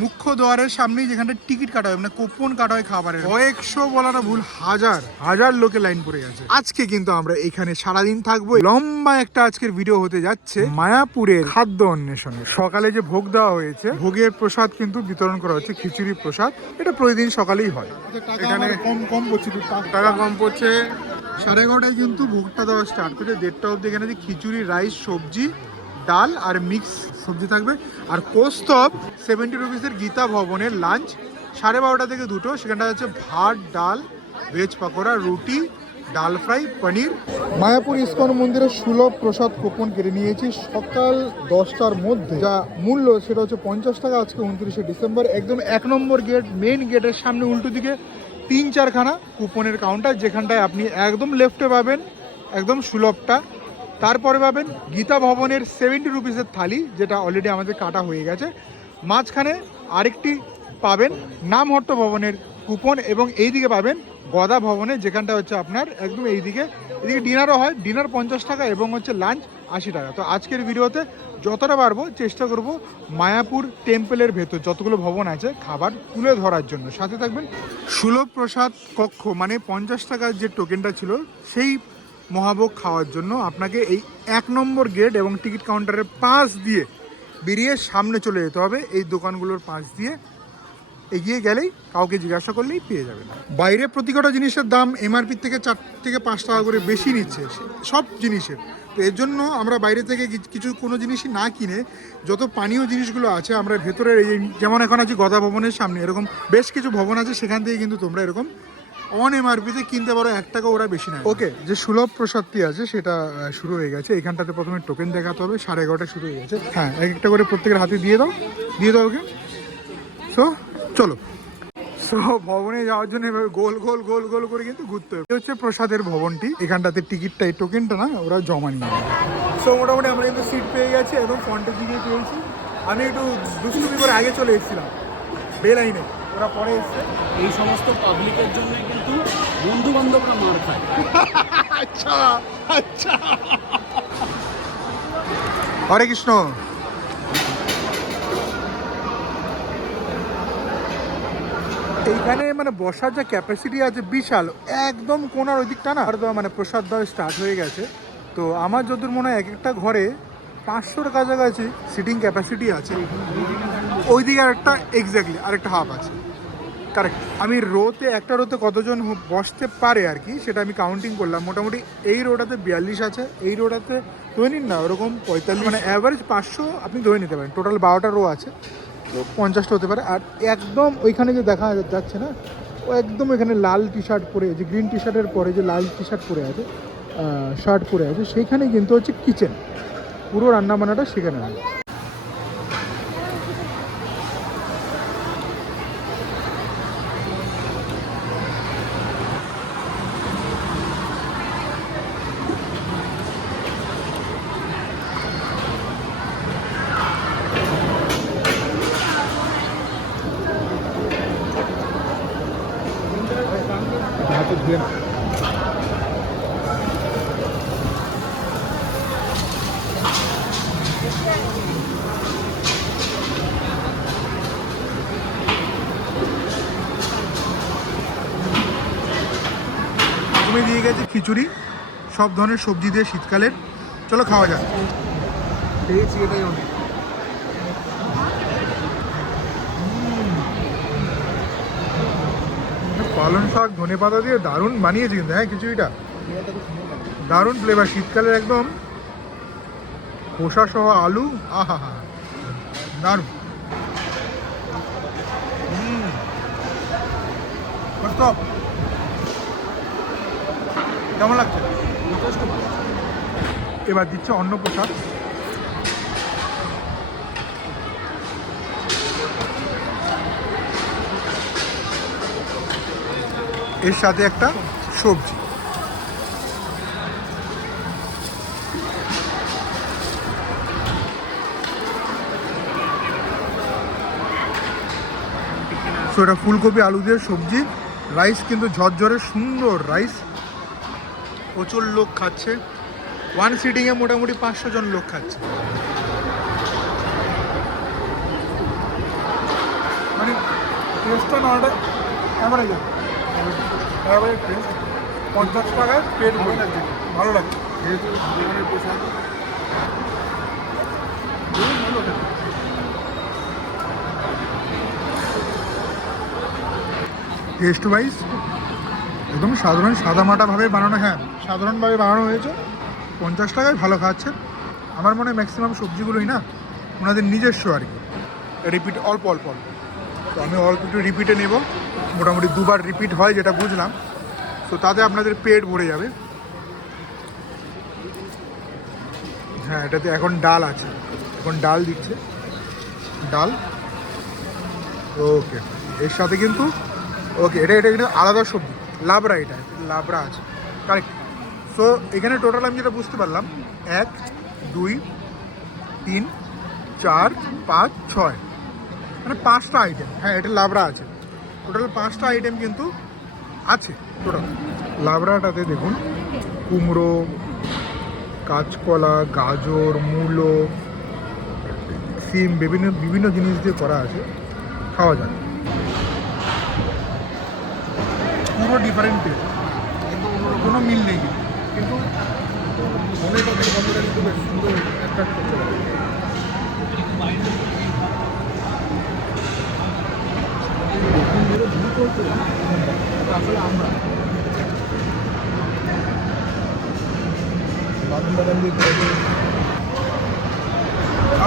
মুখ্য দ্বারের সামনেই যেখানটা টিকিট কাটা হয় মানে কোপন কাটা হয় খাবারের। কয়েকশো বলাটা ভুল হাজার হাজার লোকে লাইন পড়ে গেছে। আজকে কিন্তু আমরা এখানে সারাদিন থাকব। লম্বা একটা আজকের ভিডিও হতে যাচ্ছে মায়াপুরের খাদ্য অন্বেষণে। সকালে যে ভোগ দেওয়া হয়েছে ভোগের প্রসাদ কিন্তু বিতরণ করা হচ্ছে খিচুড়ি প্রসাদ। এটা প্রতিদিন সকালেই হয়। এখানে কম কম পড়ছে টাকা। কম পড়ছে। সাড়ে এগারোটায় কিন্তু ভোগটা দেওয়া স্টার্ট করে দেড়টা অবধি এখানে যে খিচুড়ি রাইস সবজি ডাল আর মিক্স সবজি থাকবে। আর কোস্তব সেভেন্টি রুপিসের গীতা ভবনের লাঞ্চ সাড়ে বারোটা থেকে দুটো। সেখানটা হচ্ছে ভাত, ডাল ভেজ পাকোড়া, রুটি, ডাল ফ্রাই, পনির। মায়াপুর ইস্কন মন্দিরের সুলভ প্রসাদ কুপন কেটে নিয়েছি সকাল দশটার মধ্যে। যা মূল্য সেটা হচ্ছে পঞ্চাশ টাকা আজকে উনত্রিশে ডিসেম্বর। একদম এক নম্বর গেট মেইন গেটের সামনে উল্টো দিকে তিন চারখানা কুপনের কাউন্টার যেখানটায় আপনি একদম লেফটে পাবেন, একদম সুলভটা। তারপরে পাবেন গীতা ভবনের সেভেন্টি রুপিসের থালি, যেটা অলরেডি আমাদের কাটা হয়ে গেছে। মাঝখানে আরেকটি পাবেন নামহট্ট ভবনের কুপন এবং এইদিকে পাবেন গদা ভবনে, যেখানটা হচ্ছে আপনার একদম এইদিকে। এদিকে ডিনারও হয় ডিনার পঞ্চাশ টাকা এবং হচ্ছে লাঞ্চ আশি টাকা। তো আজকের ভিডিওতে যতটা পারব চেষ্টা করব মায়াপুর টেম্পলের ভেতর যতগুলো ভবন আছে খাবার তুলে ধরার জন্য। সাথে থাকবেন সুলভ প্রসাদ কক্ষ মানে পঞ্চাশ টাকার যে টোকেনটা ছিল, সেই মহাভোগ খাওয়ার জন্য আপনাকে এই এক নম্বর গেট এবং টিকিট কাউন্টারের পাশ দিয়ে বেরিয়ে সামনে চলে যেতে হবে। এই দোকানগুলোর পাশ দিয়ে এগিয়ে গেলেই কাউকে জিজ্ঞাসা করলেই পেয়ে যাবেন। বাইরে প্রতি কটা জিনিসের দাম এমআরপি থেকে চার থেকে পাঁচ টাকা করে বেশি নিচ্ছে সব জিনিসের। তো এর জন্য আমরা বাইরে থেকে কিছু কোনো জিনিসই না কিনে যত পানীয় জিনিসগুলো আছে আমরা ভেতরের এই যেমন এখন আছি গদা ভবনের সামনে, এরকম বেশ কিছু ভবন আছে, সেখান থেকে কিন্তু তোমরা এরকম অন এমআরপিতে কিনতে পারো, এক টাকা ওরা বেশি নেয় ওকে, যে সুলভ প্রসাদটি আছে, সেটা শুরু হয়ে গেছে। এখানটাতে প্রথমে টোকেন দেখাতে হবে, সাড়ে এগারোটা শুরু হয়ে গেছে। হ্যাঁ এক একটা করে প্রত্যেকের হাতে দিয়ে দাও। দিয়ে দাও ওকে। সো চলো। সো ভবনে যাওয়ার জন্য এভাবে গোল গোল গোল গোল করে কিন্তু ঘুরতে হবে। হচ্ছে প্রসাদের ভবনটি। এখানটাতে টিকিটটা, এই টোকেনটা না, ওরা জমা নেয় সো মোটামুটি আমরা কিন্তু সিট পেয়ে গেছি এবং ফ্রন্টের দিকে পেয়েছি। আমি একটু দুষ্টুমি করে আগে চলে এসেছিলাম, বেলাইনে। ওরা পরে এসছে। এই সমস্ত পাবলিকের জন্য কিন্তু বন্ধু বান্ধবরা মার খায়। আচ্ছা আচ্ছা। হরে কৃষ্ণ। এইখানে মানে বসার যে ক্যাপাসিটি আছে বিশাল, একদম কোনার ওই দিকটা না? মানে প্রসাদ দেওয়া স্টার্ট হয়ে গেছে। তো আমার যতদূর মনে হয় এক একটা ঘরে পাঁচশোর কাছাকাছি সিটিং ক্যাপাসিটি আছে। ওই দিকে আরেকটা এক্স্যাক্টলি আরেকটা হাফ আছে। কারেক্ট আমি রোতে, একটা রোতে কতজন বসতে পারে আর কি, সেটা আমি কাউন্টিং করলাম। মোটামুটি এই রোটাতে বিয়াল্লিশ আছে, এই রোটাতে ধরে নিন না, ওরকম পঁয়তাল্লিশ মানে অ্যাভারেজ পাঁচশো আপনি ধরে নিতে পারেন। টোটাল বারোটা রো আছে, তো পঞ্চাশটা হতে পারে। আর একদম ওইখানে যে দেখা যাচ্ছে না, ও একদম এখানে লাল টি শার্ট পরে যে গ্রিন টি শার্টের পরে যে লাল টি শার্ট পরে আছে শার্ট পরে আছে, সেইখানে কিন্তু হচ্ছে কিচেন পুরো রান্নাবান্নাটা সেখানে হয় তুমি দিয়ে গেছে খিচুড়ি সব ধরনের সবজি দিয়ে শীতকালের। চলো খাওয়া যাক। পেয়েছি এটাই অনেক পালং শাক ধনে পাতা দিয়ে দারুণ বানিয়েছে কিন্তু হ্যাঁ খিচুড়িটা। দারুণ ফ্লেভার শীতকালের একদম খোসা সহ আলু আহা হা দারুণ। কেমন লাগছে? এবার দিচ্ছে অন্ন প্রসাদ এর সাথে একটা সবজি। সো এটা ফুলকপি, আলু দিয়ে সবজি। রাইস কিন্তু ঝরঝরে, সুন্দর রাইস প্রচুর লোক খাচ্ছে। ওয়ান সিটিংয়ে মোটামুটি পাঁচশো জন লোক খাচ্ছে। টেস্টটা না ওটা অ্যাভারেজ অ্যাভারেজ টেস্ট পঞ্চাশ টাকায় পেট ভরে লাগছে ভালো লাগছে যেহেতু দোকানের পোশাক টেস্ট ওয়াইজ একদম সাধারণ সাদামাটাভাবে বানানো হ্যাঁ সাধারণভাবে বানানো হয়েছে। পঞ্চাশ টাকায় ভালো খাচ্ছে। আমার মনে হয় ম্যাক্সিমাম সবজিগুলোই না ওনাদের নিজস্ব আর কি। রিপিট অল্প অল্প অল্প। তো আমি অল্প একটু রিপিটে নেব। মোটামুটি দুবার রিপিট হয় যেটা বুঝলাম। তো তাতে আপনাদের পেট ভরে যাবে। হ্যাঁ এটাতে এখন ডাল আছে। এখন ডাল দিচ্ছে। ডাল। ওকে। এর সাথে কিন্তু, ওকে, এটা এটা এটা আলাদা সবজি। লাবড়া এটা, লাবড়া আছে। কারেক্ট সো এখানে টোটাল আমি যেটা বুঝতে পারলাম, এক, দুই, তিন, চার, পাঁচ, ছয়। মানে পাঁচটা আইটেম হ্যাঁ এটা লাবড়া আছে। টোটাল পাঁচটা আইটেম কিন্তু আছে। টোটাল লাবড়াটাতে দেখুন, কুমড়ো, কাঁচকলা, গাজর, মূলো, সিম, বিভিন্ন বিভিন্ন জিনিস দিয়ে করা আছে। খাওয়া যায় পুরো ডিফারেন্ট কোনো মিল নেই কিন্তু মনে করতে কতটা কিন্তু বেশ সুন্দর অ্যাট্রাক্ট করতে পারে আসলে আমরা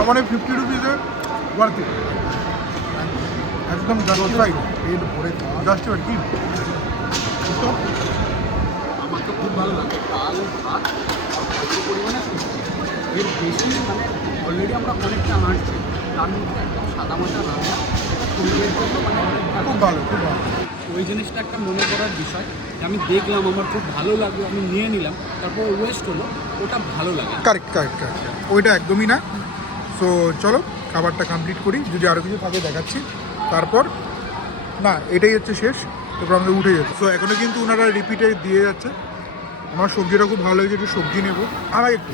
মানে ফিফটি রুপিসে ওয়ার্থ একদম জাস্টিফাইড পেট ভরে জাস্টিফাইড কি আমার তো খুব ভালো লাগে। ডাল ভাত পরিমাণে এর বেশি মানে অলরেডি আমরা অনেকটা হাঁটছি তার মধ্যে একদম সাদা মাটা রান্না খুব ভালো খুব ভালো। ওই জিনিসটা একটা মনে করার বিষয় আমি দেখলাম আমার খুব ভালো লাগল আমি নিয়ে নিলাম তারপর ওয়েস্ট হলো ওটা ভালো লাগে। কারেক্ট কারেক্ট কারেক্ট ওইটা একদমই না। সো চলো খাবারটা কমপ্লিট করি। যদি আরও কিছু থাকে দেখাচ্ছি। তারপর না এটাই হচ্ছে শেষ। তারপর আমাদের উঠে যেত। সো এখনও কিন্তু ওনারা রিপিটে দিয়ে যাচ্ছে। আমার সবজিটা খুব ভালো লেগেছে একটু সবজি নেব। আমার একটু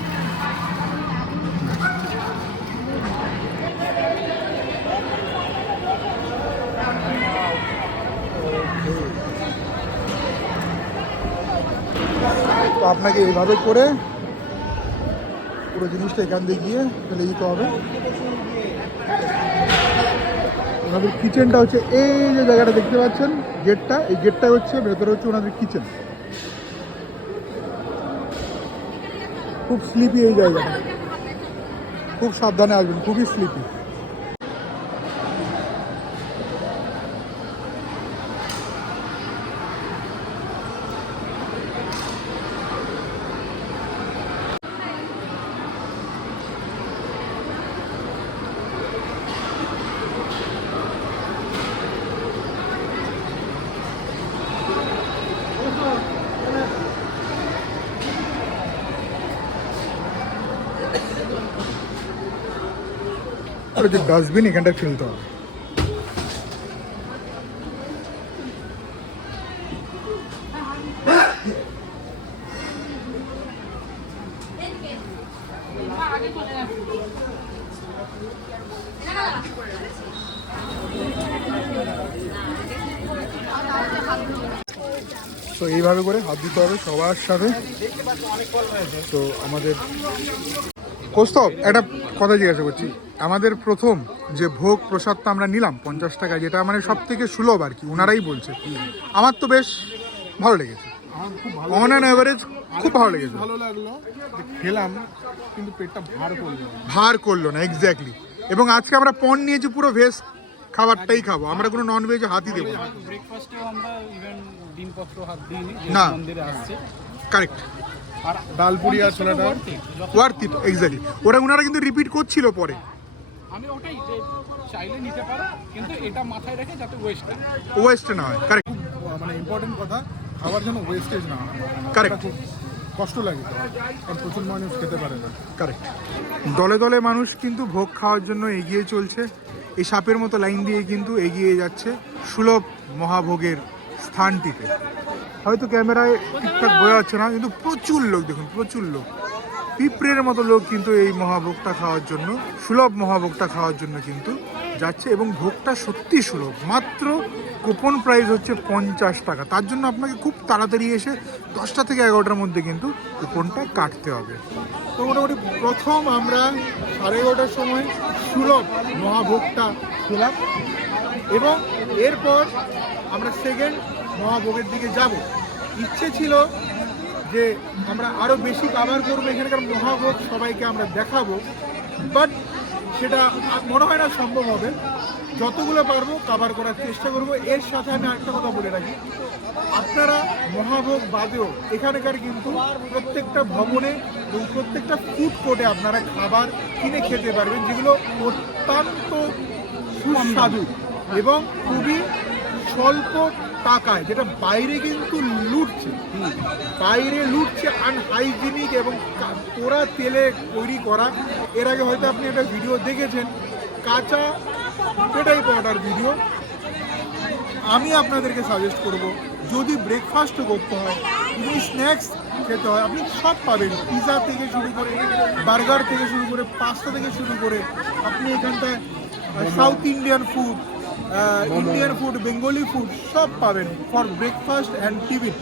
তো আপনাকে এইভাবে করে পুরো জিনিসটা এখান দিয়ে গিয়ে ফেলে দিতে হবে। ওনাদের কিচেনটা হচ্ছে এই যে জায়গাটা দেখতে পাচ্ছেন গেটটা এই গেটটা হচ্ছে, ভেতরে হচ্ছে ওনাদের কিচেন খুব স্লিপি এই জায়গাটা। খুব সাবধানে আসবেন, খুবই স্লিপি আর যে ডাস্টবিন এখানটা ফেলতে হবে। তো এইভাবে করে হাত দিতে হবে সবার সাথে। তো আমাদের কৌস্তব একটা কথা জিজ্ঞাসা করছি। আমাদের প্রথম যে ভোগ প্রসাদটা আমরা নিলাম পঞ্চাশ টাকা যেটা মানে সব থেকে সুলভ আর কি ওনারাই বলছে। আমার তো বেশ ভালো লেগেছে। আমার অন অ্যান অ্যাভারেজ খুব ভালো লেগেছে। ভালো লাগল খেলাম কিন্তু পেটটা ভার করল না। ভার করল না এক্স্যাক্টলি এবং আজকে আমরা পণ নিয়েছি পুরো ভেজ খাবারটাই খাব। আমরা কোনো নন ভেজ হাতই দেবো না। কারেক্ট আর ডাল পুরি আর ছোলাটা। ওয়ার্থ ইট এক্স্যাক্টলি ওরা ওনারা কিন্তু রিপিট করছিল পরে। আমি ওটাই যে চাইলে নিতে পারো কিন্তু এটা মাথায় রেখে যাতে ওয়েস্ট না ওয়েস্ট না হয় কারেক্ট মানে ইম্পর্টেন্ট কথা খাবার যেন ওয়েস্টেজ না হয়. এটা খুব কষ্ট লাগে কারণ প্রচুর মানুষ খেতে পারে না। কারেক্ট দলে দলে মানুষ কিন্তু ভোগ খাওয়ার জন্য এগিয়ে চলছে। এই সাপের মতো লাইন দিয়ে কিন্তু এগিয়ে যাচ্ছে সুলভ মহাভোগের স্থানটিতে। হয়তো ক্যামেরায় ঠিকঠাক বোঝা যাচ্ছে না, কিন্তু প্রচুর লোক দেখুন, প্রচুর লোক। পিঁপড়ের মতো লোক কিন্তু এই মহাভোগটা খাওয়ার জন্য, সুলভ মহাভোগটা খাওয়ার জন্য কিন্তু যাচ্ছে এবং ভোগটা সত্যি সুলভ। মাত্র কুপন প্রাইস হচ্ছে পঞ্চাশ টাকা। তার জন্য আপনাকে খুব তাড়াতাড়ি এসে দশটা থেকে এগারোটার মধ্যে কিন্তু কুপনটা কাটতে হবে। তো মোটামুটি প্রথম আমরা সাড়ে এগারোটার সময় সুলভ মহাভোগটা খেলাম এবং এরপর আমরা সেকেন্ড মহাভোগের দিকে যাব। ইচ্ছে ছিল যে আমরা আরও বেশি কাভার করব এখানকার মহাভোগ সবাইকে আমরা দেখাবো। বাট সেটা মনে হয় না সম্ভব হবে। যতগুলো পারব কাভার করার চেষ্টা করব। এর সাথে আমি একটা কথা বলে রাখি। আপনারা মহাভোগ বাদেও এখানকার কিন্তু প্রত্যেকটা ভবনে এবং প্রত্যেকটা ফুড কোর্টে আপনারা খাবার কিনে খেতে পারবেন যেগুলো অত্যন্ত সুস্বাদু এবং খুবই স্বল্প টাকায়, যেটা বাইরে কিন্তু লুটছে। বাইরে লুটছে আনহাইজিনিক এবং পোড়া তেলে তৈরি করা। এর আগে হয়তো আপনি একটা ভিডিও দেখেছেন, কাঁচা পেটাই পাউডার ভিডিও আমি আপনাদেরকে সাজেস্ট করব, যদি ব্রেকফাস্টও করতে হয়, যদি স্ন্যাক্স খেতে হয়, আপনি সব পাবেন। পিৎজা থেকে শুরু করে বার্গার থেকে শুরু করে পাস্তা থেকে শুরু করে, আপনি এখানটায় South Indian food Indian food Bengali food সব পাবেন for breakfast and tiffin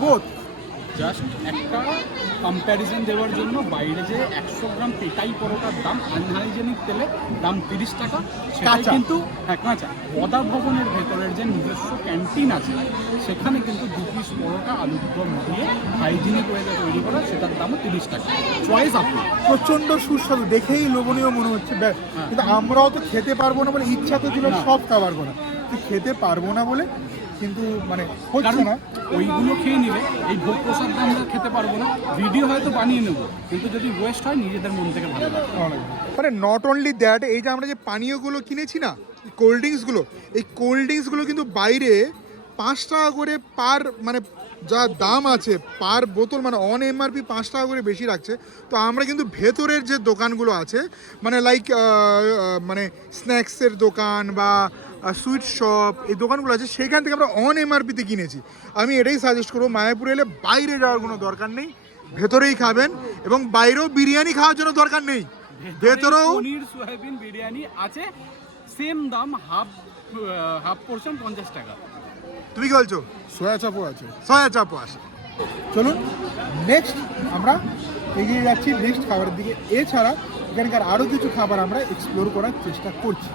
both just একটা কম্প্যারিজন দেওয়ার জন্য বাইরে যে একশো গ্রাম পেটাই পরোটার দাম আনহাইজেনিক তেলে দাম তিরিশ টাকা সেটা কিন্তু হ্যাঁ কাঁচা। পদা ভবনের ভেতরের যে নিজস্ব ক্যান্টিন আছে সেখানে কিন্তু দু পিস পরোটা আলুর দম দিয়ে হাইজিনিক ওয়েতে তৈরি করা সেটার দামও তিরিশ টাকা। চয়েস আপনি। প্রচণ্ড সুস্বাদু দেখেই লোভনীয় মনে হচ্ছে ব্যাস। হ্যাঁ। কিন্তু আমরাও তো খেতে পারব না বলে ইচ্ছা তো ছিল সব খাবার করা তো খেতে পারব না বলে কিন্তু মানে হচ্ছে না। ওইগুলো খেয়ে নিলে এই ভোগ প্রসাদটা আমরা খেতে পারব না ভিডিও হয়তো বানিয়ে নেব কিন্তু যদি ওয়েস্ট হয় নিজেদের মন থেকে ভালো লাগে। মানে নট অনলি দ্যাট এই যে আমরা যে পানীয়গুলো কিনেছি না কোল্ড ড্রিঙ্কসগুলো এই কোল্ড ড্রিঙ্কসগুলো কিন্তু বাইরে পাঁচ টাকা করে পার মানে যা দাম আছে পার বোতল মানে অন এমআরপি পাঁচ টাকা করে বেশি রাখছে। তো আমরা কিন্তু ভেতরের যে দোকানগুলো আছে মানে লাইক মানে স্ন্যাক্সের দোকান বা সুইট শপ এই দোকানগুলো আছে সেখান থেকে আমরা অন এমআরপিতে কিনেছি। আমি এটাই সাজেস্ট করব মায়াপুরে এলে বাইরে যাওয়ার কোনো দরকার নেই ভেতরেই খাবেন এবং বাইরেও বিরিয়ানি খাওয়ার জন্য দরকার নেই। ভেতরেও পনির সয়াবিন বিরিয়ানি আছে সেম দাম হাফ হাফ পোর্শন পঞ্চাশ টাকা। তুমি কি বলছো? সয়া চাপও আছে। সয়া চাপও আছে। চলুন নেক্সট আমরা এগিয়ে যাচ্ছি নেক্সট খাবারের দিকে। এছাড়া এখানকার আরও কিছু খাবার আমরা এক্সপ্লোর করার চেষ্টা করছি।